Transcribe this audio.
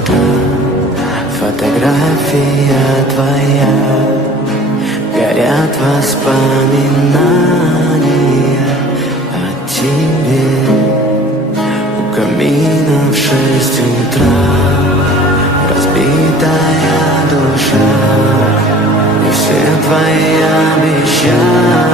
утра. Фотография твоя, горят воспоминания о тебе. У камина в 6 утра разбитая душа, и все твои обещания